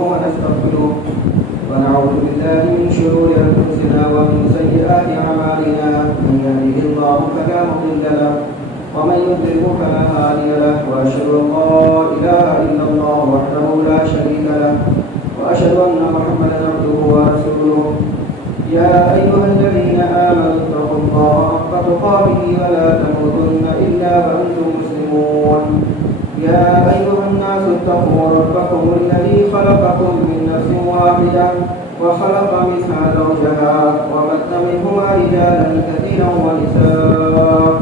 ونستغفره ونعوذ بالله من شرور أنفسنا ومن سيئات أعمالنا من يهده الله فلا مضل له ومن يضلل فلا هادي له وأشهد أن لا إله إلا الله وحده لا شريك له وأشهد أن محمدا عبده ورسوله يا أيها الذين آمنوا اتقوا الله حق تقاته ولا تموتن إلا وأنتم مسلمون يا أيها الناس اتقوا ربكم الذي خلقكم من نفس واحدة وخلق منها زوجها وبث منهما رجالا كثيرا ونساء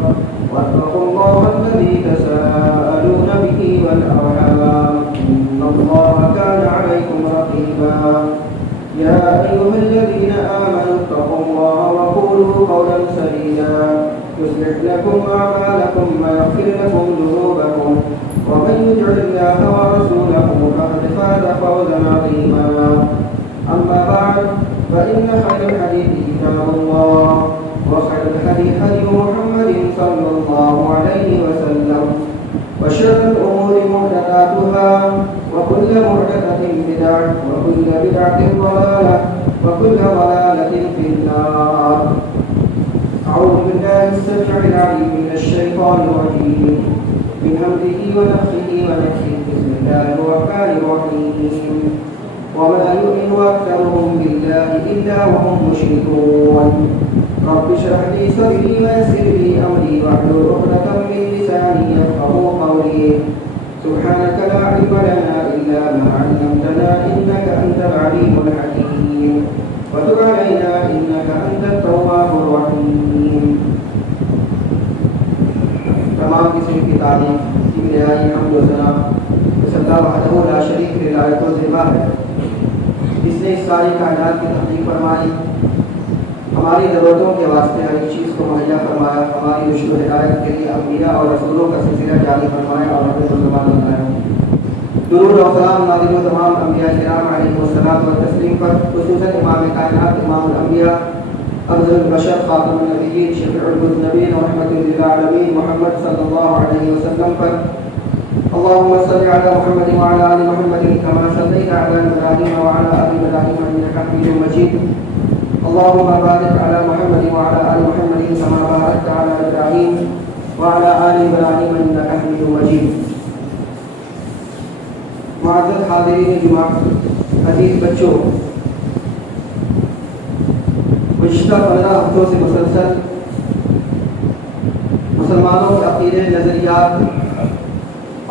واتقوا الله الذي تساءلون به والأرحام إن الله كان عليكم رقيبا يا أيها الذين آمنوا اتقوا الله وقولوا قولا سديدا يصلح لكم أعمالكم ويغفر لكم ذنوبكم ومن يطع الله ورسوله فقد فاز فوزا عظيما أما بعد فإن خير الحديث كتاب الله وخير الهدي هدي محمد صلى الله عليه وسلم وشر الأمور محدثاتها وكل محدثة بدعة وكل بدعة ضلالة وكل ضلالة في النار. أعوذ بالله السميع العليم من الشيطان الرجيم من همزه ونفخه ونفخه بسم الله الرحمن الرحيم وما يؤمن أكثرهم بالله إلا وهم مشركون رب اشرح لي صدري ويسر لي أمري واحلل عقدة من لساني يفقهوا قولي سبحانك لا علم لنا إلا ما علمتنا إنك أنت العليم الحكيم وتب علينا إنك أنت التواب الرحيم. تمام قسم کی تعریف کی نہائی حمد و ثنا اس اللہ وحدہ لا شریک کے لائق و ذمہ ہے جس نے اس ساری کائنات کی تخلیق فرمائی، ہماری ضرورتوں کے واسطے ہر ایک چیز کو مہیا فرمایا، ہماری رشد و ہدایت کے لیے انبیاء اور رسولوں کا سلسلہ جاری فرمایا اور ہمیں مسلمان بنایا. درود و سلام نازل و تمام انبیاء کرام علیہ الصلوۃ والتسلیم پر، خصوصاً امام کائنات امام الانبیاء افضل البشر خاتم النبیین شفیع المذنبین ورحمۃ للعالمین محمد صلی اللہ علیہ وسلم پر. اللهم صل على محمد وعلى آل محمد كما صليت على إبراهيم وعلى آل إبراهيم إنك حميد مجيد. اللهم بارك على محمد وعلى آل محمد كما باركت على إبراهيم وعلى آل إبراهيم إنك حميد مجيد. معزز حاضرین جماعت، عزیز بچوں، گزشتہ 15 ہفتوں سے مسلسل مسلمانوں کے عقیدے، نظریات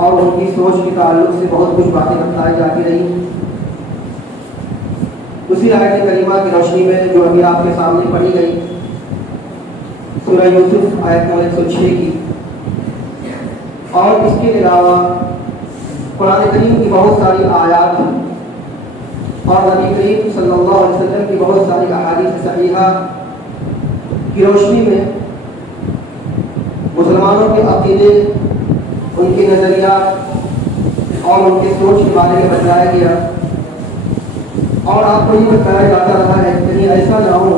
اور ان کی سوچ کے تعلق سے بہت کچھ باتیں بتائی جاتی رہی. اسی آیت کریمہ کی روشنی میں جو ابھی آپ کے سامنے پڑھی گئی سورہ یوسف آیت نمبر 106 کی، اور اس کے علاوہ قرآن کریم کی بہت ساری آیات اور نبی کریم صلی اللہ علیہ وسلم کی بہت ساری احادیث صحیحہ کی روشنی میں مسلمانوں کے عقیدے، ان کے نظریات اور ان کے سوچ کے بارے میں بتایا گیا. اور آپ کو یہ بتایا جاتا رہا ہے کہ کہیں ایسا نہ ہو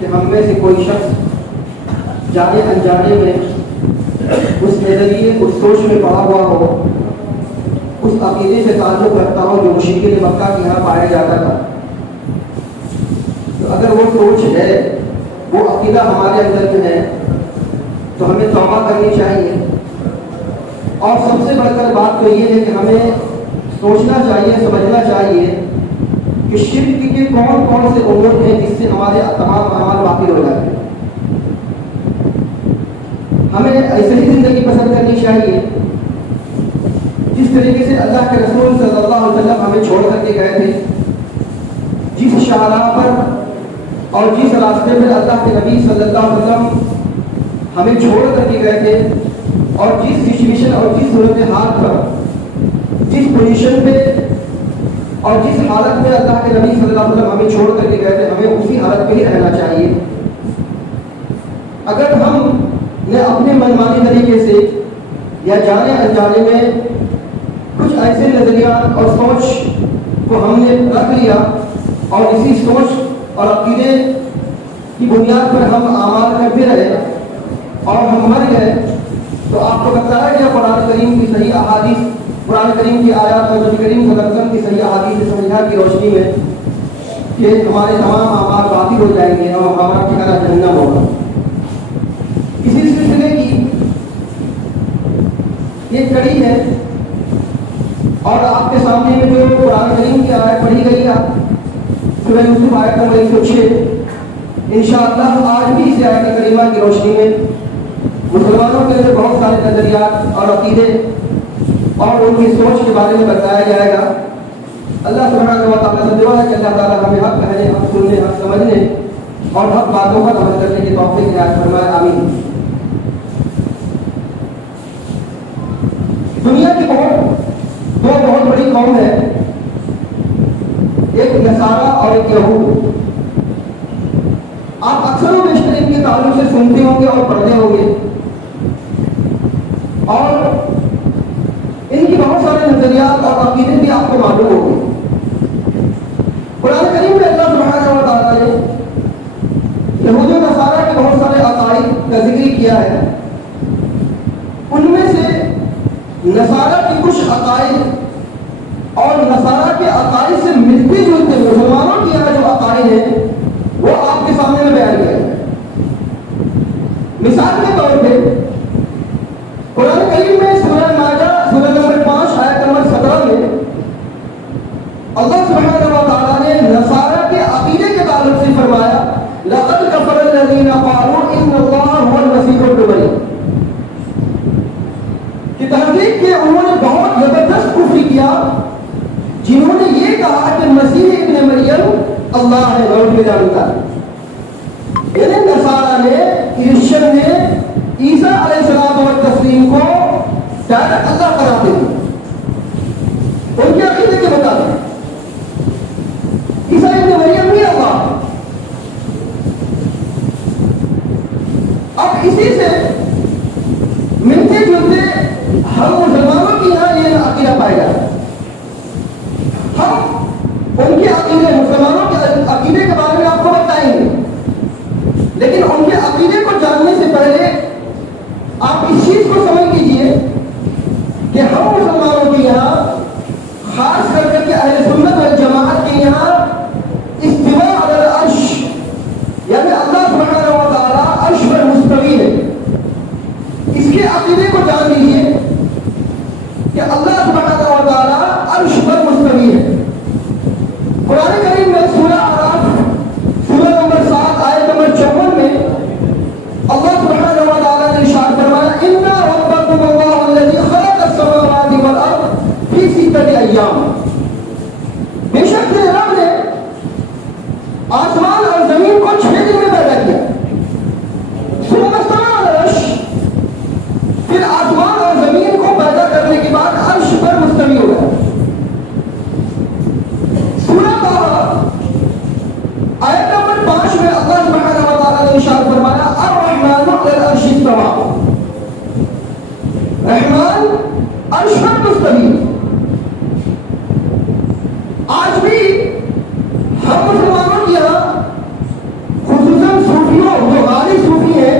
کہ ہم میں سے کوئی شخص جانے انجانے میں اس نظریے، اس سوچ میں پڑا ہوا ہو، اس عقیدے سے تعلق رکھتا ہو جو مشرکین مکہ کے یہاں پایا جاتا تھا. تو اگر وہ سوچ ہے، وہ عقیدہ ہمارے اندر میں ہے، تو ہمیں توبہ کرنی چاہیے. اور سب سے بڑھ کر بات تو یہ ہے کہ ہمیں سوچنا چاہیے، سمجھنا چاہیے کہ شرک کے کون کون سے امور ہیں جس سے ہمارے تمام اعمال باطل ہو جاتے ہیں. ہمیں ایسے ہی زندگی پسند کرنی چاہیے جس طریقے سے اللہ کے رسول صلی اللہ علیہ وسلم ہمیں چھوڑ کر کے گئے تھے. جس شاہراہ پر اور جس راستے پر اللہ کے نبی صلی اللہ علیہ وسلم ہمیں چھوڑ کر کے گئے تھے، اور جس سچویشن اور جس صورت حال پر، جس پوزیشن پہ اور جس حالت میں اللہ کے نبی صلی اللہ علیہ وسلم ہمیں چھوڑ کر کے گئے تھے، ہمیں اسی حالت پہ ہی رہنا چاہیے. اگر ہم نے اپنے منمانی طریقے سے یا جانے انجانے میں کچھ ایسے نظریات اور سوچ کو ہم نے رکھ لیا اور اسی سوچ اور عقیدے کی بنیاد پر ہم اعمال کرتے رہے اور ہم مر گئے، تو آپ کو بتایا گیا قرآن کریم کی صحیح احادیث، قرآن کریم کریم کی آیات اور نبی کریم صلی اللہ علیہ وسلم کی صحیح احادیث صحیحہ کی روشنی میں کہ ہمارے تمام اعمال باقی ہو جائیں گے اور ہمارا ٹھکانہ جہنم ہوگا. اسی سلسلے کی یہ کڑی ہے اور آپ کے سامنے میں جو قرآن کریم کی آیت پڑھی گئی ہے سورہ یوسف آیت نمبر 106. انشاءاللہ آج بھی اس آیت کریمہ کی روشنی میں مسلمانوں کے لیے بہت سارے نظریات اور عقیدے اور ان کی سوچ کے بارے میں بتایا جائے گا. اللہ سبحانہ و تعالیٰ سے دعا ہے کہ اللہ تعالیٰ ہمیں حق کہنے, حق سننے, حق سمجھنے اور حق باتوں پر عمل کرنے کی توفیق عنایت فرمائے. آمین. دنیا کی دو بہت بڑی قوم ہے, ایک نصارہ اور ایک یہود. آپ اکثر و بیشتر ان کے تعلق سے سنتے ہوں گے اور پڑھتے ہوں گے اور ان کی بہت سارے نظریات اور عقیدے بھی آپ کو معلوم ہوں گے. قرآن کریم میں اللہ سبحانہ و تعالیٰ نے یہود و نصارہ کے بہت سارے عقائد کا ذکر کیا ہے. ان میں سے نصارہ کی کچھ عقائد اور نصارہ کے عقائد سے ملتے جلتے مسلمانوں کی یہاں جو عقائد ہیں وہ آپ کے سامنے میں بیان کیا ہے. مثال کے طور پہ قرآن کریم میں سورہ مائدہ سورہ نمبر 5 آیت نمبر 17 میں اللہ سبحانہ و تعالیٰ نے نصارہ کے عقیدے کے تعلق سے فرمایا لَقَدْ كَفَرَ الَّذِينَ قَالُوا إِنَّ اللَّهَ هُوَ الْمَسِيحُ ابْنُ مَرْيَمَ. کہ تحقیق کے انہوں نے بہت زبردست کفر کیا جنہوں نے یہ کہا کہ مسیح ابن مریم اللہ ہے, نعوذ باللہ من ذالک. یعنی نصارہ نے, کرسچن نے عیسیٰ علیہ السلام اور تسلیم کو ڈائریکٹ اللہ قرار دے. ان کے عقیدے کے مطابق عیسیٰ ابن مریم نہیں اللہ. اب اسی سے ملتے جلتے ہم مسلمانوں کی یہاں یہ عقیدہ پائے جاتا ہے. ہم ان کے عقیدے, مسلمانوں کے عقیدے کے بارے میں آپ کو بتائیں گے, لیکن ان کے عقیدے کو جاننے سے پہلے آپ اس چیز کو سمجھ لیجیے کہ ہم مسلمانوں کے یہاں خاص کر کے اہل سنت والجماعت کے یہاں استواء علی العرش یعنی اللہ سبحانہ و تعالیٰ عرش پر مستوی ہے, اس کے عقیدے کو جان لیجیے کہ اللہ سبحانہ و تعالیٰ عرش پر مستوی ہے. قرآن کریم میں سورہ اعراف سورہ نمبر 7 آیت نمبر 54 میں اللہ سبحانہ و تعالیٰ نے ارشاد فرمایا اِنَّ رَبَّكُمُ اللَّهُ الَّذِي خَلَقَ السَّمَاوَاتِ وَالْأَرْضَ فِي سِتَّةِ أَيَّامٍ. بے شک میرے رب نے آسمان اور زمین کو 6 دن میں پیدا کیا. ثُمَّ اسْتَوَىٰ عَلَى الْعَرْشِ, پھر آسمان اور زمین کو پیدا کرنے کے بعد عرش پر مستوی ہو گیا. سورہ طٰہٰ آیت نمبر 5 میں اللہ سبحانہ و تعالیٰ نے ارشاد فرمایا الرحمن علی العرش استویٰ. رحمان عرش پر مستوی. آج بھی ہم مسلمانوں کے یہاں خصوصاً صوفیوں, جو غالی صوفی ہیں,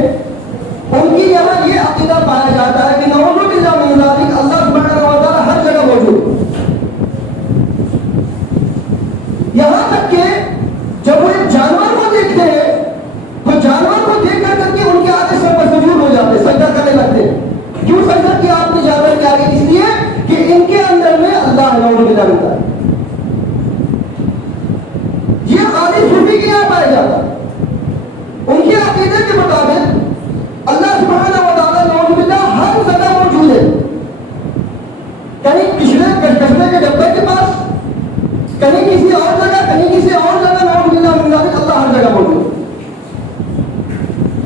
ان کی یہاں یہ عقیدہ پایا جاتا ہے کہ نعوذ باللہ من ذالک اللہ سبحانہ و تعالیٰ ہر جگہ موجود. یہاں تک کہ جب وہ ایک جانور کو دیکھتے ہیں تو جانور کو دیکھ کر کے ان کے آگے سر پر سجود ہو جاتے, سجدہ کرنے لگتے ہیں. کیوں سجدہ کیا آپ نے جانور کے آگے؟ اس لیے کہ ان کے اندر میں اللہ ہے, نعوذ باللہ من ذالک. یہ غالی صوفی کے یہاں پایا جاتا ہے. ان کے عقیدے کے مطابق اللہ سبحانہ و تعالیٰ نعوذ باللہ ہر جگہ موجود ہے. کہیں کشمے کے ڈبے کے پاس, کہیں کسی اور جگہ, کہیں کسی اور جگہ, نعوذ باللہ من ذالک اللہ ہر جگہ موجود ہے.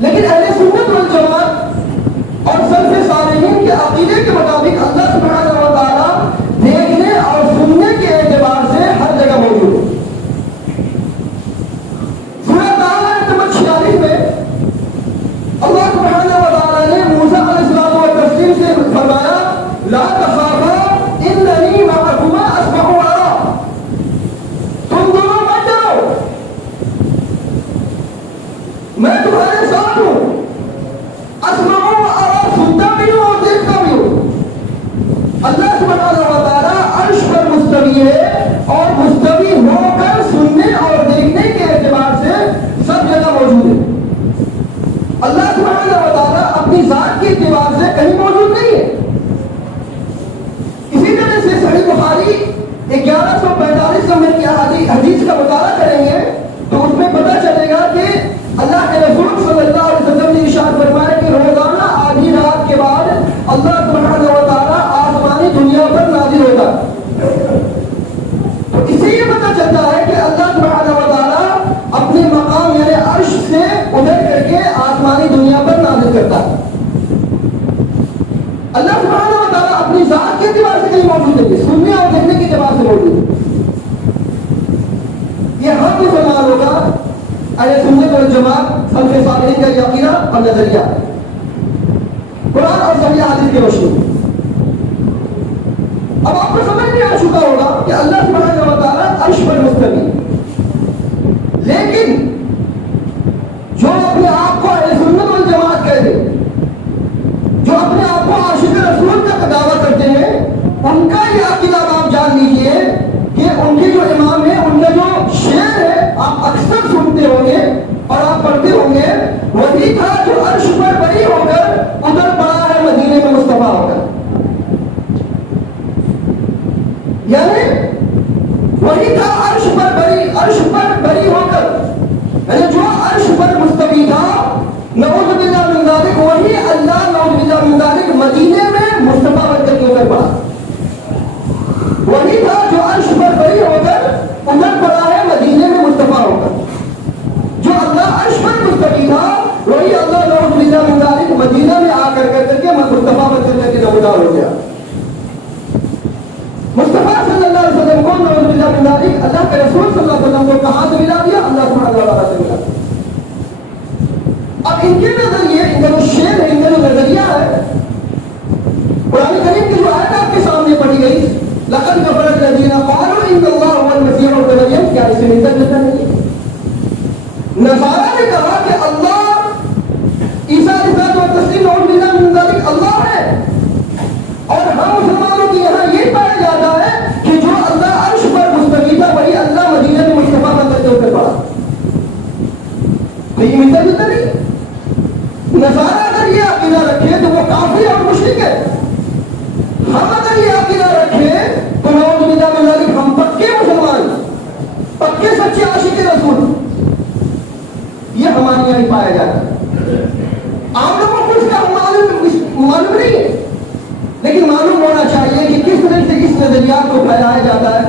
لیکن اہل سنت والجماعت اور سلف صالحین کے عقیدے کے مطابق اللہ سبحانہ و تعالیٰ دیکھنے اور سننے کے اعتبار سے ہر جگہ موجود ہے. سورہ طٰہٰ آیت نمبر 46 میں اللہ سبحانہ و تعالیٰ نے موسیٰ علیہ السلام و تسلیم سے فرمایا لا تخافا اننی معکما اسمع و ارى. تم دونوں مت ڈرو, میں تمہارے ساتھ ہوں. اسمع و ارى, سنتا بھی ہوں اور دیکھتا بھی ہوں. اعتبار سے کہیں موجود نہیں ہے. اسی طرح سے صحیح بخاری 1145 نمبر کی حدیث کا مطالعہ کریں گے تو اس میں پتہ چلے گا کہ اللہ کے رسول صلی اللہ علیہ وسلم نے ارشاد فرمایا کہ روزانہ آدھی رات کے بعد اللہ سبحانہ و تعالیٰ آسمانی دنیا پر نازل ہوتا ہے. تو اس سے یہ پتہ چلتا ہے کہ اللہ سبحانہ و تعالیٰ اپنے مقام یعنی عرش سے اتر کر کے آسمانی دنیا پر نازل کرتا ہے. اللہ سبحانہ و تعالیٰ اپنی ذات کے اعتبار سے کہیں موجود ہے, سننے اور دیکھنے کے اعتبار سے موجود ہے. یہ ہر مسلمانوں کا اہل سنت والجماعت سلف صالحین کا یہ عقیدہ اور نظریہ ہے, قرآن اور صحیح حدیث کی روشنی. اب آپ کو سمجھ میں آ چکا ہوگا کہ اللہ سبحانہ و تعالیٰ عرش پر مستوی, لیکن جو اپنے آپ کو اہل سنت والجماعت کہتے ہیں, جو اپنے آپ کو عاشق رسول کا دعویٰ کرتے ہیں, ان کا یہ عقیدہ آپ جان لیجئے کہ ان کے جو امام ہیں, ان کا جو شعر ہے آپ اکثر سنتے ہوں گے اور آپ پڑھتے ہوں گے, وہی تھا جو عرش پر بری ہو کر اتر پڑا ہے مدینے میں مصطفیٰ ہو کر. یعنی وہی تھا عرش پر بری ہو کر, یعنی جو عرش پر مستوی تھا نعوذ باللہ من ذالک, وہی اللہ نعوذ باللہ من ذالک مدینے میں مصطفیٰ بن کر اتر پڑا. وہی تھا جو عرش پر بری ہو کر اتر پڑا ہے مدینے میں مصطفیٰ ہو کر. جو اللہ عرش پر مستوی تھا وہی اللہ نعوذ باللہ من ذالک مدینہ میں آ کر کے مصطفیٰ بن کر کے نمودار ہو گیا. مصطفیٰ صلی اللہ علیہ وسلم کو نعوذ باللہ من ذالک اللہ کے رسول صلی اللہ علیہ وسلم کو کہاں سے ملا دیا؟ اللہ سبحانہ و تعالیٰ سے ملا. اب ان کے نظریے, ان کا جو شعر ہے, ان کا جو نظریہ ہے, قرآن کریم کی جو آیت آپ کے سامنے پڑھی گئی, لقد کفر الذین قالوا ان اللہ هو المسیح ابن مریم, کیا اسے نسبت دیتا نہیں ہے؟ نصارہ نے کہا کہ اللہ عیسیٰ علیہ السلام نعوذ باللہ من ذالک اللہ ہے, اور ہم مسلمانوں کے یہاں یہ پایا جاتا ہے کہ جو اللہ عرش پر مستوی تھا وہی اللہ مدینہ میں مصطفیٰ بن کر کے اتر پڑا. تو یہ مثال دیتا نہیں. نصارہ اگر یہ عقیدہ رکھے تو وہ کافر اور مشرک ہے. ہم اگر یہ عقیدہ رکھے تو نعوذ باللہ من ذالک ہم پکے مسلمان, پکے سچے عاشق رسول. یہ ہمارے یہاں ہی پایا جاتا ہے. عام لوگوں کو اس کا معلوم نہیں ہے, لیکن معلوم ہونا چاہیے کہ کس طرح سے اس نظریات کو پھیلایا جاتا ہے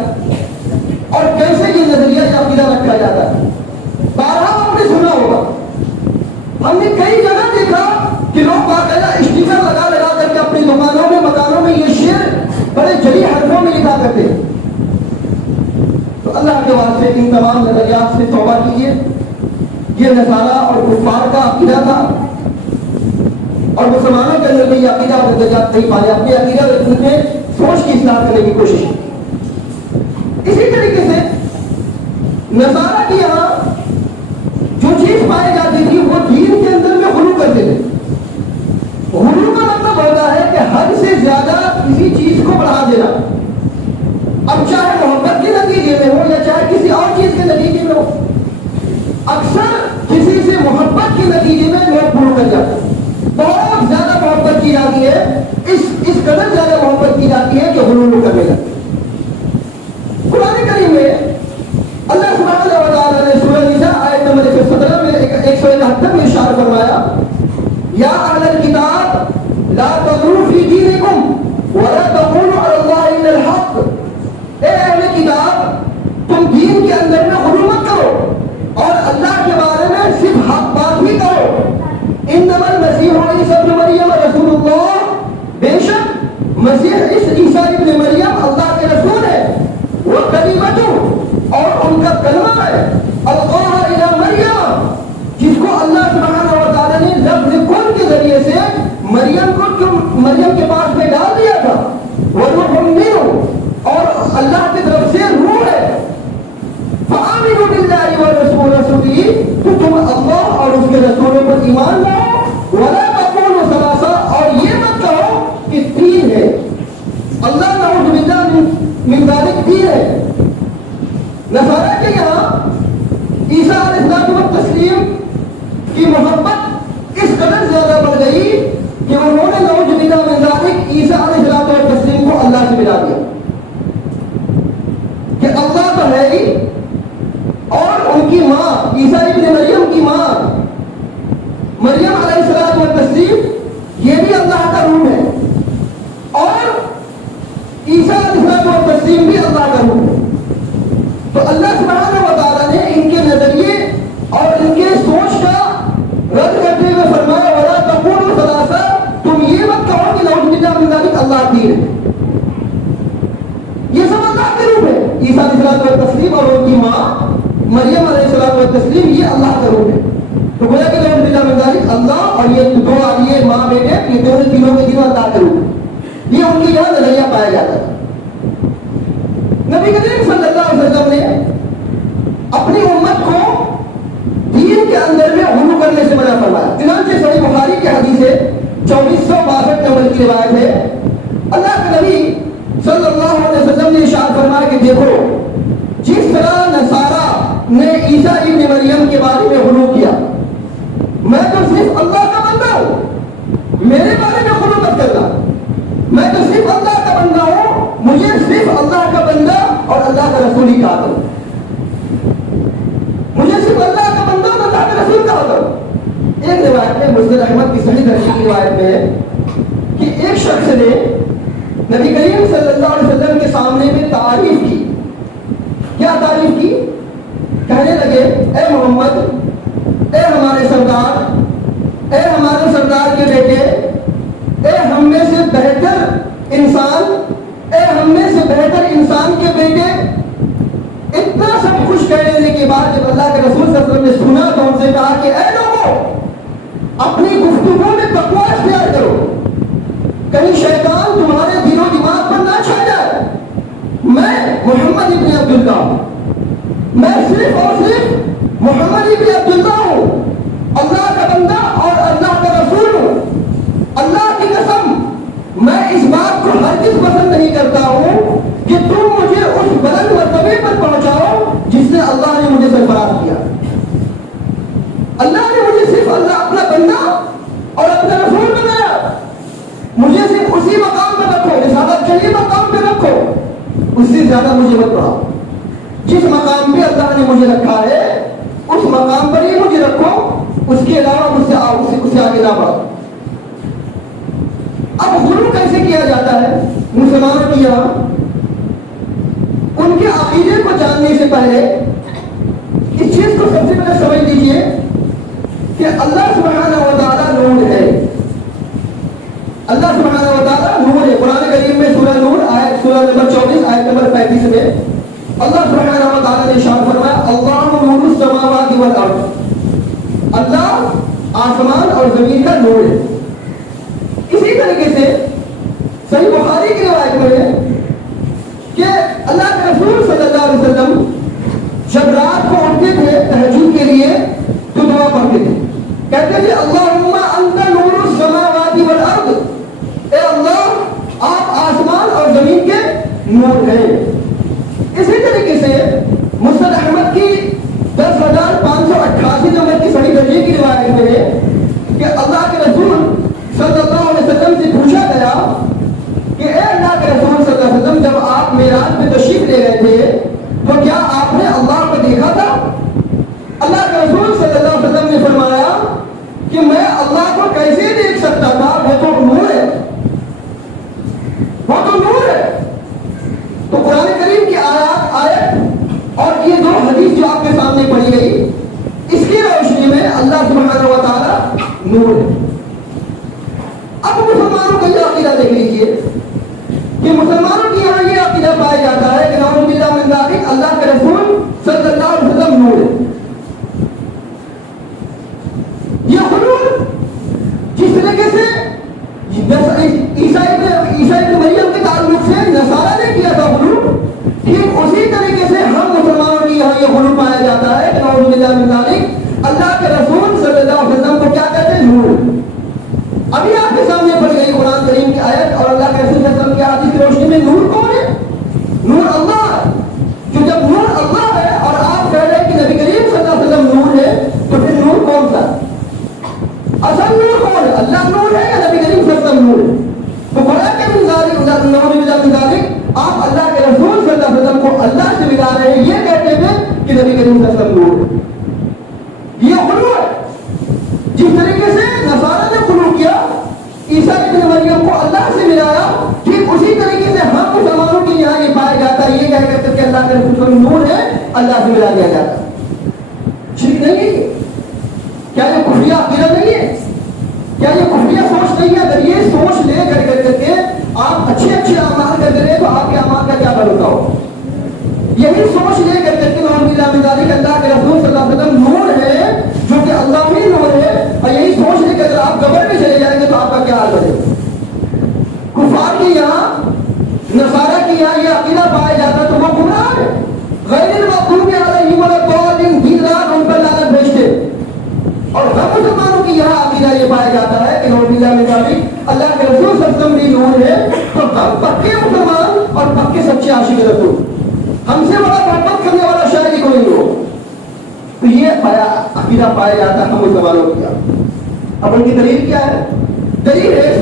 اور کیسے یہ نظریہ یا عقیدہ رکھا جاتا ہے. بارہا آپ نے سنا ہوگا, ہم نے کئی جگہ دیکھا کہ لوگ باقاعدہ اسٹیکر لگا کر کے اپنی دکانوں میں مکانوں میں یہ شعر بڑے جلی حرفوں میں لکھا کرتے ہیں. تو اللہ کے واسطے ان تمام نظریات سے توبہ کیجیے. یہ نصارہ اور کفار کا عقیدہ تھا, اور مسلمانوں کے اندر یہ عقیدہ اور نظریات نہیں پائے. اپنے عقیدہ اور اپنے سوچ کی اصلاح کرنے کی کوشش. اسی طریقے سے نصارہ کے یہاں جو چیز پائی جاتی تھی وہ دین کے اندر میں غلو کرتے تھے. غلو کا مطلب ہوتا ہے کہ حد سے زیادہ کسی چیز کو بڑھا دینا, اب چاہے محبت کے نتیجے میں ہو یا چاہے کسی اور چیز کے نتیجے میں ہو. اکثر کسی سے محبت کے نتیجے میں لوگ غلو کر جاتے ہیں. بہت زیادہ محبت کی جاتی ہے, اس قدر زیادہ محبت کی جاتی ہے کہ غلو کرنے لگتے. قرآن کریم میں اللہ سبحانہ و تعالیٰ نے سورہ نساء آیت نمبر 117 میں 171 میں ارشاد فرمایا, یا اہل الکتاب لا تغلوا فی دینکم ولا تقولوا علی اللہ الا الحق. اے اہل کتاب, تم دین کے اندر میں غلو مت کرو اور اللہ کے بارے میں صرف حق بات ہی کرو. انما المسیح عیسی ابن مریم رسول اللہ, بے شک مسیح عیسیٰ ابن مریم اللہ کے رسول ہے. وہ کلمۃ, اور ان کا کلمہ ہے, القاها الی مریم, جس کو اللہ سبحانہ و تعالیٰ نے لفظ کن کے ذریعے سے مریم کے پاس میں ڈال دیا تھا. وروح منہ, اور اللہ کی طرف سے روح ہے. فآمنوا باللہ ورسولہ, تو تم اللہ اور اس کے رسولوں پر ایمان لاؤ. ولا تقولوا ثلاثہ, اور یہ مت کہو کہ تین ہے. اللہ نعوذ باللہ من ذالک تین ہے. نصارہ کے یہاں عیسیٰ علیہ السلام تسلیم کی محبت اس قدر زیادہ بڑھ گئی کہ انہوں نے نعوذ باللہ من ذالک عیسیٰ علیہ السلام کو اللہ سے ملا دیا کہ اللہ تو ہے ہی اور ان کی ماں عیسیٰ ابن مریم کی ماں مریم علیہ السلام یہ بھی اللہ کا روح ہے اور عیسیٰ علیہ السلام بھی اللہ کا روح ہے. تو اللہ سبحانہ و تعالیٰ نے ان کے نظریے اور ان کے سوچ کا رد کرتے ہوئے فرمایا وَلَا تَقُولُوا ثَلَاثَةٌ تم یہ مت کہو کہ نعوذ باللہ من ذالک اللہ تین ہے. یہ سب اللہ کے روح ہے. عیسیٰ علیہ السلام اور ان کی ماں مریم علیہ السلام یہ اللہ کا روح ہے. تو گویا کہ نعوذ باللہ من ذالک اللہ اور یہ دو یہ ماں بیٹے یہ دونوں تینوں کے تینوں اللہ کے روح ہے. یہ ان کی یہاں نظریہ پایا جاتا ہے. نبی کریم صلی اللہ علیہ وسلم نے اپنی امت کو دین کے اندر میں غلو کرنے سے منع فرمایا. چنانچہ صحیح بخاری کی حدیث ہے 2462 نمبر کی روایت ہے. اللہ کے نبی صلی اللہ علیہ وسلم نے ارشاد فرمایا کہ دیکھو جس طرح نصارہ نے عیسیٰ ابن مریم کے بارے میں غلو کیا میں تو صرف اللہ کا بندہ ہوں میرے بارے میں غلو مت کرنا. میں تو صرف اللہ کا بندہ ہوں مجھے صرف اللہ کا بندہ اور اللہ کا رسول ہی کہا کرو. مجھے صرف اللہ کا بندہ اور اللہ کا رسول کہا کرو. ایک روایت میں مسند احمد کی صحیح درجے کی روایت میں ہے کہ ایک شخص نے نبی کریم صلی اللہ علیہ وسلم کے سامنے میں تعریف کی. کیا تعریف کی؟ کہنے لگے اے محمد اے ہمارے سردار اے ہمارے سردار کے بیٹے اے ہم میں سے بہتر انسان اے ہم میں سے بہتر انسان کے بیٹے. اتنا سب کچھ کہہ لینے کے بعد جب اللہ کے رسول صلی اللہ علیہ وسلم نے سنا تو ان سے کہا کہ اے لوگوں اپنی گفتگو میں تقویٰ اختیار کرو کہیں شیطان تمہارے دل و دماغ پر نہ چھا جائے. میں محمد ابن عبداللہ میں صرف اور صرف محمد ابن عبداللہ ہوں اللہ کا بندہ اور اللہ کا رسول ہوں. اللہ کی قسم میں اس بات کو ہرگز پسند نہیں کرتا ہوں کہ تم مجھے اس بلند مرتبے پر پہنچاؤ جس نے اللہ نے مجھے سرفراز کیا. اللہ نے مجھے صرف اللہ اپنا بندہ اور اپنا رسول بنایا. مجھے صرف اسی مقام پر رکھو رسالت کے لیے مقام پہ رکھو اس سے زیادہ مجھے مت پڑھاؤ. جس مقام پہ اللہ نے مجھے رکھا ہے اس مقام پر ہی مجھے رکھو اس کے علاوہ مجھ سے آگے نہ بڑھو. اب غلو کیسے کیا جاتا ہے مسلمانوں کی یہاں؟ ان کے عقیدے کو جاننے سے پہلے اس چیز کو سب سے پہلے سمجھ لیجئے کہ اللہ سبحانہ و تعالیٰ نور ہے. اللہ سبحانہ و تعالیٰ نور ہے. قرآن کریم میں سورہ نور سورہ نمبر 24 آیت نمبر 35 میں اللہ سبحانہ و تعالیٰ نے ارشاد فرمایا اللہ نور السماوات والارض. اللہ آسمان اور زمین کا نور ہے. اسی طریقے سے صحیح بخاری کی روایت میں ہے کہ اللہ کے رسول صلی اللہ علیہ وسلم جب رات کو اٹھتے تھے تہجد کے لیے تو دعا پڑھتے تھے. کہتے تھے اللہم انت نور السماوات والارض. اے اللہ آپ آسمان اور زمین کے نور ہیں. اسی طریقے سے مسند احمد کی 10,588 نمبر کی صحیح درجے کی روایت میں ہے کہ اللہ کے رسول صلی اللہ علیہ وسلم سے پوچھا گیا کہ اے اللہ کے رسول صلی اللہ علیہ وسلم جب آپ معراج میں تشریف لے گئے تھے تو کیا آپ نے اللہ کو دیکھا تھا؟ اللہ کے رسول صلی اللہ علیہ وسلم نے فرمایا کہ میں اللہ کو کیسے دیکھ سکتا تھا وہ تو نور ہے وہ تو نور ہے. تو قرآن کریم کی آیت اور یہ دو حدیث جو آپ کے سامنے پڑھی گئی اس کی روشنی میں اللہ سبحانہ و تعالیٰ نور ہے. اب مسلمانوں کا یہ عقیدہ دیکھ لیجیے کہ مسلمانوں کی یہاں یہ عقیدہ پایا جاتا ہے کہ نعوذ باللہ من ذالک اللہ کے رسول صلی اللہ علیہ وسلم نور ہے. یہ حلول جس طریقے سے عیسیٰ ابن مریم کے تعلق سے نصارہ نے کیا تھا حلول ٹھیک اسی طریقے سے ہم مسلمانوں کی یہاں یہ حلول پایا جاتا ہے کہ نعوذ باللہ من ذالک اللہ کے رسول صلی اللہ علیہ وسلم کو کیا کہتے ہیں نور. ابھی آپ کے سامنے پڑھ گئی قرآن کریم کی آیت اور اللہ کے رسول صلی اللہ علیہ وسلم کی حدیث کی روشنی میں نور کون ہے؟ نور اللہ ہے. جو جب نور اللہ ہے اور آپ کہہ رہے ہیں کہ نبی کریم صلی اللہ علیہ وسلم نور ہے تو پھر نور کون سا؟ اصل نور کون ہے؟ اللہ نور ہے یا نبی کریم وسلم نور ہے. تو بڑا کہ آپ اللہ کے رسول صلی اللہ علیہ وسلم کو اللہ سے ملا رہے ہیں یہ کہتے ہوئے کہ نبی کریم صلی اللہ علیہ وسلم نور ہے. یہ غلو ہے. جس طریقے سے نصارہ نے غلو کیا عیسیٰ ابن مریم کو اللہ سے ملایا, ٹھیک اسی طریقے سے ہم مسلمانوں کے یہاں یہ پایا جاتا ہے یہ کہہ کر کہ اللہ کے رسول نور ہے, اللہ سے ملا دیا جاتا ہے. ٹھیک نہیں ہے. کیا یہ کفریہ عقیدہ نہیں ہے؟ کیا یہ کفریہ سوچ نہیں ہے؟ اگر یہ سوچ لے کر کے آپ اچھے اعمال کرتے رہے تو آپ کے اعمال کا کیا بھروسہ ہو؟ یہی سوچ لے کر کے اللہ کے رسول صلی اللہ علیہ وسلم نور ہے جو کہ اللہ ہی نور ہے, اور یہی سوچ لے کر آپ قبر میں چلے جائیں گے تو آپ کا کیا حال بنے؟ کفار کے یہاں نصارہ کے یہاں یہ عقیدہ پایا جاتا تو وہ گمراہ ہے. غیر المغضوب علیہم ولا الضالین دن رات ان پر لعنت بھیجتے. اور ہم مسلمانوں کی یہاں عقیدہ یہ پایا جاتا ہے کہ نور اللہ کے رسول صلی اللہ علیہ وسلم بھی نور ہے, تو پکے مسلمان اور پکے سچے عاشق رسول ہم سے بڑا محبت کرنے والا شاید کوئی نہیں ہو. تو یہ عقیدہ پایا جاتا ہے ہم مسلمانوں کی. اب ان کی دلیل کیا ہے؟ دلیل ہے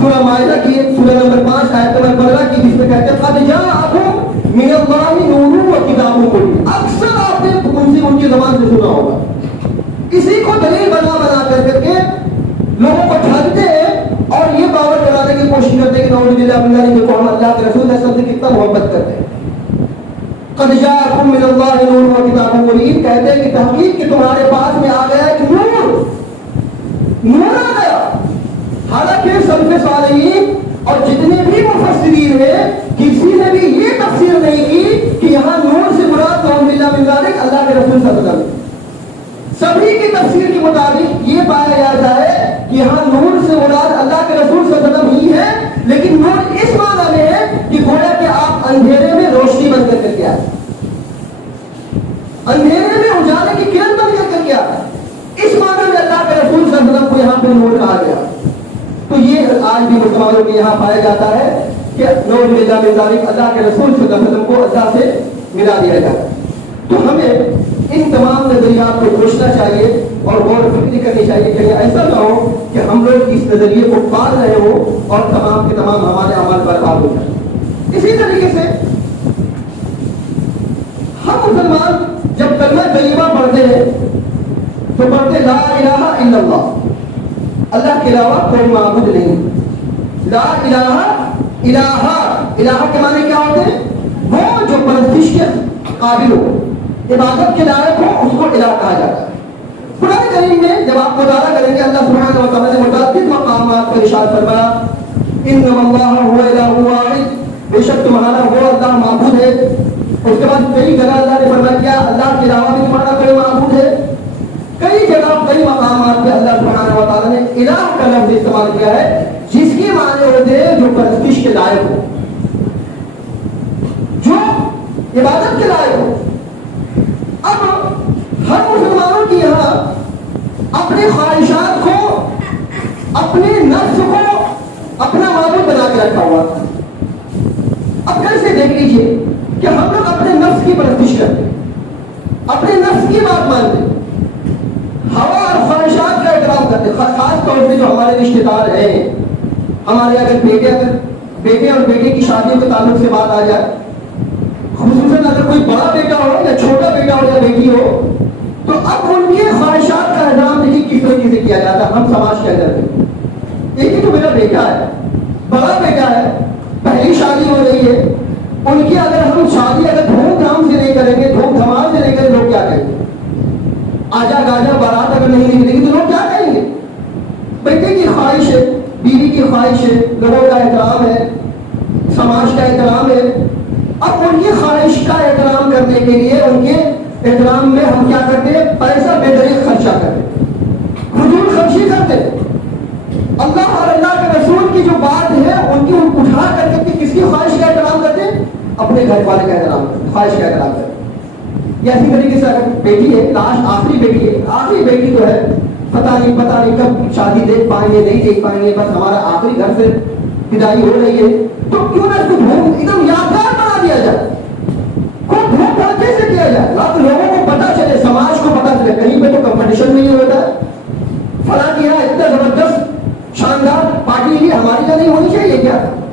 سورہ مائدہ کی سورہ نمبر 5 آیت نمبر 15 کی, جس میں کہتے ہیں قد جاءکم من اللہ نور و کتاب مبین. اکثر آپ نے ان کی زبان سے سنا ہوگا. اسی کو دلیل بنا کر کے لوگوں کو ٹھگتے ہیں اور یہ باور کرانے کی کوشش کرتے ہیں کہ نعوذ باللہ من ذلک کہ ہم اللہ کے رسول صلی اللہ علیہ وسلم سے کتنا محبت کرتے ہیں. قد جاءکم من اللہ نور و کتاب مبین کہتے ہیں کہ تحقیق کہ تمہارے پاس میں آ گیا ایک نور آ گیا. حالانکہ سلف صالحین اور جتنے بھی مفسرین ہیں کسی نے بھی یہ تفسیر نہیں کی کہ یہاں نور سے مراد نعوذ باللہ من ذلک اللہ کے رسول صلی اللہ علیہ وسلم. سبھی کی تفسیر کے مطابق یہ پایا جاتا ہے کہ یہاں نور سے مراد اللہ کے رسول صلی اللہ علیہ وسلم ہی ہے, لیکن نور اس معنی میں ہے کہ گویا کہ آپ اندھیرے میں روشنی بن کر کے آئے, اندھیرے میں اجالے کی کرن بن کر کے آئے. اس معنی میں اللہ کے رسول صلی اللہ علیہ وسلم کو یہاں پہ نور کہا گیا. تو یہ آج بھی مسلمانوں کے یہاں پایا جاتا ہے کہ نعوذ باللہ من ذلک اللہ کے رسول صلی اللہ علیہ وسلم کو اللہ سے ملا دیا جاتا ہے. تو ہمیں ان تمام نظریات کو سوچنا چاہیے اور غور و فکر کرنی چاہیے کہ ایسا نہ ہو کہ ہم لوگ اس نظریے کو پال رہے ہوں اور تمام کے تمام ہمارے عمل برباد ہو جائیں. اسی طریقے سے ہم مسلمان جب کلمہ طیبہ پڑھتے ہیں تو پڑھتے لا الہ الا اللہ, اللہ کے علاوہ کوئی معبود نہیں. لا الہ الہ کے معنی کیا ہوتے ہیں؟ وہ جو پرستش کے قابل ہو, عبادت کے لائق ہو, اس کو الہ کہا جاتا ہے. قرآن کریم میں جب آپ مطالعہ کریں گے اللہ سبحانہ و تعالیٰ نے متعدد مقامات پر ارشاد فرمایا انما اللہ هو الہ واحد, بے شک تمہارا وہ اللہ معبود ہے. اس کے بعد کئی جگہ اللہ نے فرمایا کیا اللہ کے علاوہ بھی تمہارا کوئی معبود ہے. کئی جگہ کئی مقامات پہ اللہ سبحانہ و تعالیٰ نے الہ کا لفظ استعمال کیا ہے جس کے معنی ہوتے ہیں جو پرستش کے لائق ہو, جو عبادت کے لائق ہو. اب ہر مسلمانوں کی یہاں اپنی خواہشات کو, اپنے نفس کو اپنا معبود بنا کے رکھا ہوا. اب کیسے دیکھ لیجئے کہ ہم لوگ اپنے نفس کی پرستش کرتے, اپنے نفس کی بات مانتے, ہوا اور خواہشات کا احترام کرتے. خاص طور سے جو ہمارے رشتے دار ہیں, ہمارے اگر بیٹے اور بیٹے کی شادیوں کے تعلق سے بات آ جائے, خصوصاً اگر کوئی بڑا بیٹا ہو یا چھوٹا بیٹا ہو یا بیٹی ہو, تو اب ان کے خواہشات کا احترام دیکھیے کس طریقے سے کیا جاتا ہے. ہم سماج کے اندر ایک ہی تو میرا بیٹا ہے, بڑا بیٹا ہے, پہلی شادی ہو رہی ہے, ان کی اگر ہم شادی اگر دھوم دھام سے نہیں کریں گے, دھوم دھمال سے نہیں کریں, لوگ کیا کہیں گے؟ آجا گاجا بارات اگر نہیں نکلے گی تو لوگ کیا کہیں گے؟ بیٹے کی خواہش ہے, بیوی کی خواہش ہے, لوگوں کا احترام ہے, سماج کا احترام ہے. اب ان کی خواہش کا احترام کرنے کے لیے ان کے احترام میں ہم کیا کرتے ہیں؟ پیسہ بے دریغ خرچہ کرتے, فضول خرچی کرتے. اللہ اور اللہ کے رسول کی جو بات ہے ان کی اٹھا کر کے کس کی خواہش کا احترام کرتے ہیں؟ اپنے گھر والے کا احترام کرتے, خواہش کا احترام کرتے. یا اسی طریقے سے اگر بیٹی ہے, لاسٹ آخری بیٹی ہے, آخری بیٹی جو ہے پتہ نہیں کب شادی دیکھ پائیں گے نہیں دیکھ پائیں گے, بس ہمارا آخری گھر سے بدائی ہو رہی ہے, تو کیوں نہ اس کو ایک دم یادگار بنا دیا جائے, خوب دھوم دھڑکے سے کیا جائے, تاکہ لوگوں کو پتا چلے, سماج کو پتا چلے. کہیں پہ تو کمپٹیشن نہیں ہوتا ہے, فلاں کی ہے اتنا زبردست شاندار پارٹی ہوئی ہے ہماری نہیں ہونی چاہیے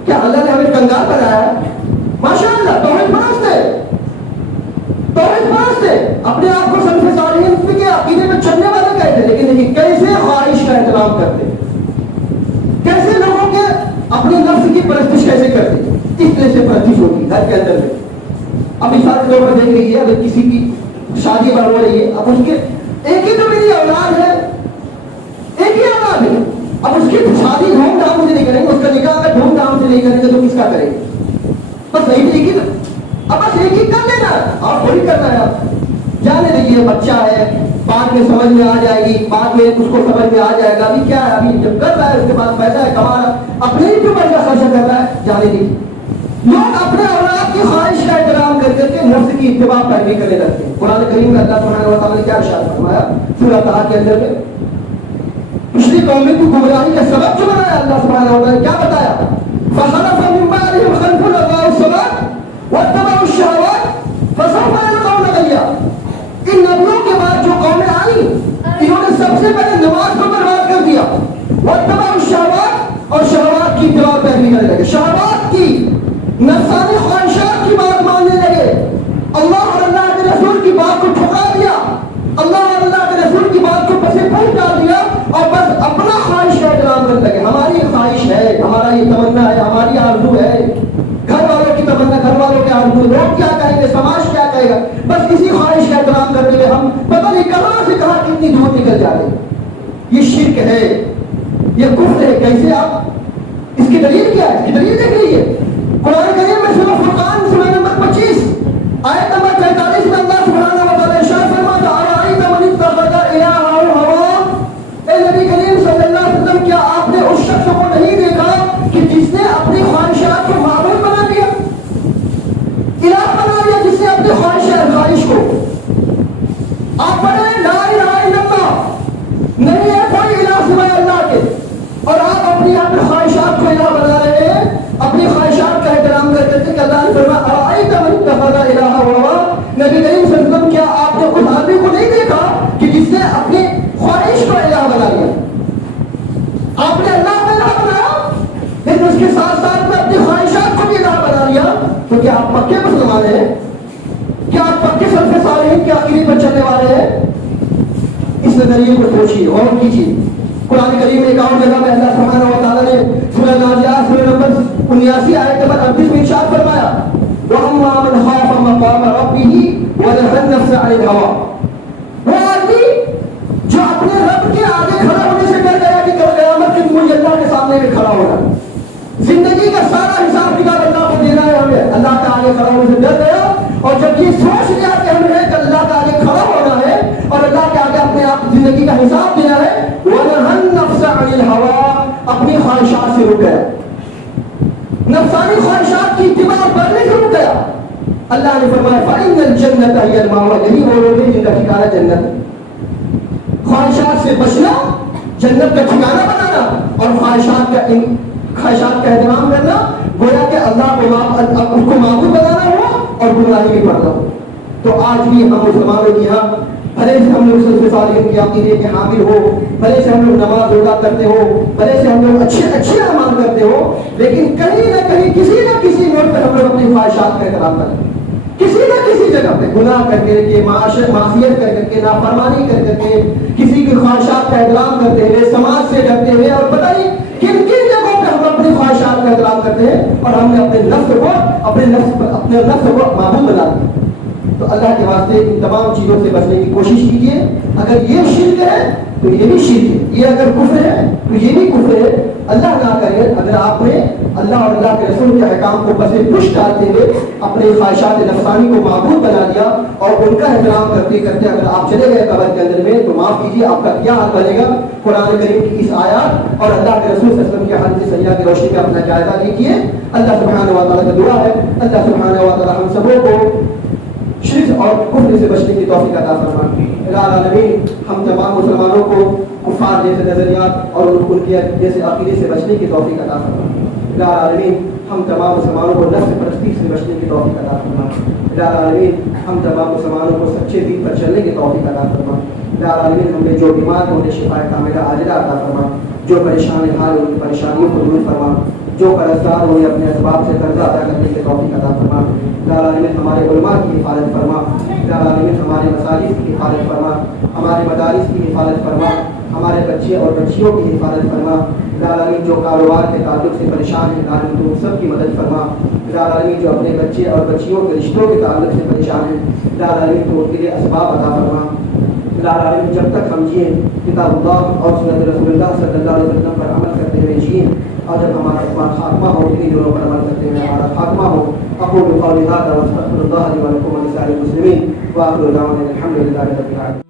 کیا اللہ نے ہمیں کنگال بنایا ہے؟ ماشاء اللہ توحید پرست ہے، توحید پرست ہے، اپنے آپ کو سلف صالحین کے عقیدے میں چلنے والے کہتے ہیں، لیکن نہیں کیسے خواہش کا احترام کرتے، کیسے لوگوں کے اپنے نفس کی پرستش کیسے کرتے، اس طرح سے پرستش ہوگی گھر کے اندر میں۔ اب مثال کے طور پر دیکھ لیجیے، اگر کسی کی شادی ہو رہی ہے، اب اس کے ایک ہی تو میری اولاد ہے، ایک ہی اولاد ہے، اب اس کی شادی دھوم دھام سے نہیں کریں گے، اس کا نکاح اگر دھوم دھام سے نہیں کریں گے تو کس کا کریں گے؟ بس ایک ہی اب بس ایک ہی کر لینا، آپ وہی کرنا ہے، آپ جانے دیجیے، بچہ ہے، بعد میں سمجھ میں آ جائے گی، بعد میں اس کو سمجھ میں آ جائے گا، ابھی کیا ہے، ابھی جب کر رہا ہے اس کے پاس پیسہ ہے، کما رہا ہے، اپنے ہی اوپر کا خرچہ کر رہا ہے، جانے دیجیے۔ لوگ اپنے اولاد کی خواہش کا احترام کر کے نفس کی اتباع پیروی کرنے لگتے ہیں۔ قرآن کریم میں اللہ سبحانہ و تعالیٰ نے کیا ارشاد فرمایا سورہ طہ کے اندر میں، پچھلی قومیں کی گمراہی کا سبب جو بنایا اللہ سبحانہ و تعالیٰ نے کیا بتایا؟ فخلف من بعدهم خلف اضاعوا الصلاة واتبعوا الشهوات فسوف يلقون غيا۔ ان نبیوں کے بعد جو قومیں آئیں انہوں نے سب سے پہلے نماز کو برباد کر دیا، واتبعوا الشهوات، اور شہوات کی اتباع پیروی کرنے لگے، شہوات کی نفسانی خواہشات کی بات ماننے لگے، اللہ اور اللہ کے رسول کی بات کو ٹھکرا دیا، اللہ اور اللہ کے رسول کی بات کو پسے پھوٹ ڈال دیا، اور بس اپنا خواہش کا احترام کرنے لگے۔ ہماری خواہش ہے، ہمارا یہ تمنا ہے، ہماری آرزو ہے، گھر والوں کی تمنا، گھر والوں کے آرزو، لوگ کیا کہیں گے، سماج کیا کہے گا، بس اسی خواہش کا احترام کرنے میں ہم پتہ نہیں کہاں سے کہاں کتنی دور نکل جاتے ہیں۔ یہ شرک ہے، یہ کفر ہے۔ کیسے آپ، اس کی دلیل کیا ہے؟ اس کی دلیل دیکھ لیجیے، قرآن کریم میں سورہ فرقان سورہ نمبر 25 آیت نمبر 43 میں اللہ سبحانہ و تعالیٰ ارشاد فرماتا ہے ارأیت من اتخذ الہہ ہواہ، اے نبی کریم صلی اللہ علیہ وسلم کیا آپ نے اس شخص کو نہیں دیکھا کہ جس نے اپنی خواہشات کو معبود بنا لیا، الہ بنا لیا، جس نے اپنی خواہش کو، آپ پڑھیں لا الہ الا اللہ، نہیں ہے کوئی الہ سوائے اللہ کے، اور آپ اپنی اپنی خواہشات کو الہ بنا رہے ہیں، اپنی خواہشات کا احترام کرتے تھے کہ اللہ نے فرمایا ارأیت من اتخذ الہہ ہواہ، نبی کریم صلی اللہ علیہ وسلم کیا آپ نے اس آدمی کو نہیں دیکھا کہ جس نے اپنی خواہش کو الہ بنا لیا؟ آپ نے اللہ کو الہ بنایا لیکن اس کے ساتھ ساتھ میں اپنی خواہشات کو بھی الہ بنا لیا، تو کیا آپ پکے مسلمان ہیں؟ کیا آپ پکے سلف صالحین کے عقیدے پر چلنے والے ہیں؟ اس نظریے کو سوچیے، غور کیجیے۔ قرآن کریم میں ایک اور جگہ میں اللہ سبحانہ و تعالیٰ نے سورہ نازعات سورہ نمبر 79 آیت نمبر 38 میں ارشاد فرمایا وَأَمَّا مَنْ خَافَ مَقَامَ رَبِّهِ وَنَهَى النَّفْسَ عَنِ الْهَوَىٰ، وہ آدمی جو اپنے رب کے آگے کھڑا ہونے سے ڈر گیا کہ کل قیامت کے دن مجھے اللہ کے سامنے میں کھڑا ہونا، زندگی کا سارا حساب کتاب اللہ کو دینا ہے، ہمیں اللہ کے آگے کھڑا ہونے سے ڈر گیا، اور جب یہ سوچ لیا کہ ہمیں اللہ کے آگے کھڑا ہونا ہے اور اللہ کے آگے اپنے آپ زندگی کا حساب دینا ہے، وَنَهَى النَّفْسَ عَنِ الْهَوَىٰ، اپنی خواہشات سے رک گیا، نفسانی خواہشات کی اتباع کرنے سے رک گیا۔ اللہ نے فرمایا فَإِنَّ الْجَنَّةَ هِيَ الْمَأْوَىٰ، یہی وہ لوگ ہیں جن کا ٹھکانہ جنت ہے۔ خواہشات سے بچنا، جنت کا ٹھکانہ بنانا، اور خواہشات کا احترام کرنا، گویا کہ اللہ کو معبود بنانا ہو اور گمراہی میں پڑنا ہو۔ تو آج بھی ہم مسلمانوں کی یہاں بھلے سے ہم لوگ سلف صالحین کے عقیدے کے حامل ہو، بھلے سے ہم لوگ نماز روزہ کرتے ہو، بھلے سے ہم لوگ اچھے اعمال کرتے ہو، لیکن کہیں نہ کہیں کسی نہ کسی موڑ پر ہم لوگ اپنی خواہشات کا احترام کرتے ہیں، کسی نہ کسی جگہ پہ گناہ کر کے، معصیت کر کے، نافرمانی کر کے، کسی کی خواہشات کا احترام کرتے ہوئے، سماج سے ڈرتے ہوئے، اور پتہ نہیں کن کن جگہوں پہ ہم اپنی خواہشات کا احترام کرتے ہیں، اور ہم نے اپنے نفس کو معبود بنا دیا۔ تو اللہ کے واسطے ان تمام چیزوں سے بچنے کی کوشش کیجیے۔ اگر یہ شرک ہے تو یہ بھی شرک ہے، یہ اگر کفر ہے تو یہ بھی کفر ہے۔ اللہ نہ کرے اگر آپ نے اللہ اور اللہ کے رسول کے احکام کو بس پش ڈالتے ہوئے اپنے خواہشات نفسانی کو معبود بنا دیا اور ان کا احترام کرتے کرتے اگر آپ چلے گئے قبر کے اندر میں، تو معاف کیجیے آپ کا کیا حال بنے گا۔ قرآن کریم کی اس آیات اور اللہ کے رسول صلی اللہ علیہ وسلم کے حدیث صحیحہ کی روشنی میں اپنا جائزہ لیجیے۔ اللہ سبحانہ و تعالیٰ کا دعا ہے اللہ سبحانہ و تعالیٰ ہم سبوں کو شرک اور کفر سے بچنے کی توفیق عطا فرمائے۔ العالمین ہم تمام مسلمانوں کو کفار جیسے نظریات اور ان کے جیسے عقیدے سے بچنے کی توفیق عطا فرمائے۔ العالمین ہم تمام مسلمانوں کو نفس پرستی سے بچنے کی توفیق عطا فرمائے۔ العالمین ہم تمام مسلمانوں کو سچے دین پر چلنے کی توفیق عطا فرمائے۔ العالمین ہم نے جو بیمار ہیں انہیں شفا کاملہ عاجلہ عطا فرمائے۔ جو پریشان حال ان کی پریشانیوں کو دور فرما، جو قرضدار ہوئے اپنے اسباب سے قرضہ ادا کرنے کے توفیق عطا فرما۔ یا العالمین ہمارے علماء کی حفاظت فرما، یا العالمین ہمارے مساجد کی حفاظت فرما، ہمارے مدارس کی حفاظت فرما، ہمارے بچے اور بچیوں کی حفاظت فرما۔ یا العالمین جو کاروبار کے تعلق سے پریشان ہیں العالمین تو سب کی مدد فرما۔ یا العالمین جو اپنے بچے اور بچیوں کے رشتوں کے تعلق سے پریشان ہیں یا العالمین تو ان کے لیے اسباب عطا فرما۔ یا العالمین جب تک ہم جئیں کتاب اللہ اور سنت رسول اللہ صلی اللہ علیہ وسلم پر عمل کرتے ہوئے جئیں، اور جب ہمارا خاتمہ ہو انہیں دونوں پر عمل کرتے ہوئے ہمارا خاتمہ ہو۔ اقول قولی ھذا واستغفر اللہ لي ولكم ولسائر المسلمين واخر دعوانا الحمد لله رب العالمين۔